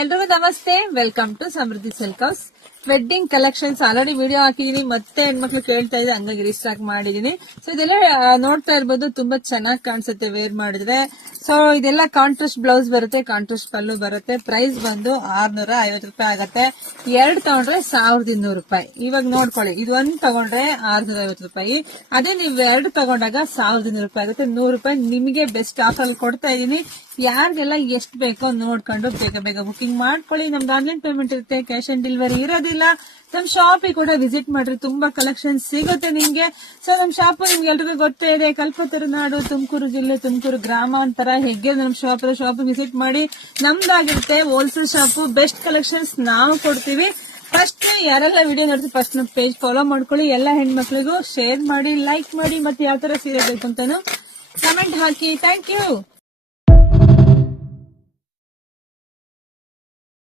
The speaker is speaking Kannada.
ಎಲ್ರಿಗೂ ನಮಸ್ತೆ, welcome to Samruddhi silk house. Wedding collections already video ಹಾಕಿದೀನಿ, ಮತ್ತೆ ಹೆಣ್ಮಕ್ಳು ಕೇಳ್ತಾ ಇದೆ, ಹಂಗಾಗಿ ರೀಸ್ಟಾಕ್ ಮಾಡಿದೀನಿ. ಸೊ ಇದೆಲ್ಲ ನೋಡ್ತಾ ಇರ್ಬೋದು, ತುಂಬಾ ಚೆನ್ನಾಗಿ ಕಾಣಿಸುತ್ತೆ ವೇರ್ ಮಾಡಿದ್ರೆ. ಸೊ ಇದೆಲ್ಲ ಕಾಂಟ್ರಾಸ್ಟ್ ಬ್ಲೌಸ್ ಬರುತ್ತೆ, ಕಾಂಟ್ರಾಸ್ಟ್ ಪಲ್ಲು ಬರುತ್ತೆ. ಪ್ರೈಸ್ ಬಂದು 650 ರೂಪಾಯಿ ಆಗತ್ತೆ. 2 ತಗೊಂಡ್ರೆ 1200 ರೂಪಾಯಿ. ಇವಾಗ ನೋಡ್ಕೊಳ್ಳಿ, ಇದು 1 ತಗೊಂಡ್ರೆ 650 ರೂಪಾಯಿ. ಅದೇ ನೀವು 2 ತಗೊಂಡಾಗ 1200 ರೂಪಾಯಿ ಆಗುತ್ತೆ. 100 ರೂಪಾಯಿ ನಿಮಗೆ ಬೆಸ್ಟ್ ಆಫರ್ ಕೊಡ್ತಾ ಇದೀನಿ. ಯಾರಿಗೆಲ್ಲ ಎಷ್ಟು ಬೇಕೋ ನೋಡ್ಕೊಂಡು ಬೇಗ ಬೇಗ ಬುಕಿಂಗ್ ಮಾಡ್ಕೊಳ್ಳಿ. ನಮ್ದು ಆನ್ಲೈನ್ ಪೇಮೆಂಟ್ ಇರುತ್ತೆ, ಕ್ಯಾಶ್ ಆನ್ ಡೆಲಿವರಿ ಇರೋದಿಲ್ಲ. ನಮ್ ಶಾಪಿಗೆ ಕೂಡ ವಿಸಿಟ್ ಮಾಡ್ರಿ, ತುಂಬಾ ಕಲೆಕ್ಷನ್ ಸಿಗುತ್ತೆ ನಿಮ್ಗೆ. ಸೊ ನಮ್ ಶಾಪ್ ನಿಮ್ಗೆ ಎಲ್ರಿಗೂ ಗೊತ್ತೇ ಇದೆ, ಕಲ್ಪತರುನಾಡು, ತುಮಕೂರು ಜಿಲ್ಲೆ, ತುಮಕೂರು ಗ್ರಾಮಾಂತರ ಹೆಗ್ಗೆ ನಮ್ ಶಾಪ್ ವಿಸಿಟ್ ಮಾಡಿ. ನಮ್ದಾಗಿರುತ್ತೆ ಹೋಲ್ಸೇಲ್ ಶಾಪ್, ಬೆಸ್ಟ್ ಕಲೆಕ್ಷನ್ಸ್ ನಾವು ಕೊಡ್ತೀವಿ. ಫಸ್ಟ್ ಯಾರೆಲ್ಲ ವಿಡಿಯೋ ನೋಡ್ತೀವಿ ಫಸ್ಟ್ ನಮ್ ಪೇಜ್ ಫಾಲೋ ಮಾಡ್ಕೊಳ್ಳಿ. ಎಲ್ಲಾ ಹೆಣ್ಮಕ್ಳಿಗೂ ಶೇರ್ ಮಾಡಿ, ಲೈಕ್ ಮಾಡಿ, ಮತ್ತೆ ಯಾವ ತರ ಸೀರೆ ಬೇಕು ಅಂತಾನು ಕಮೆಂಟ್ ಹಾಕಿ. Thank you.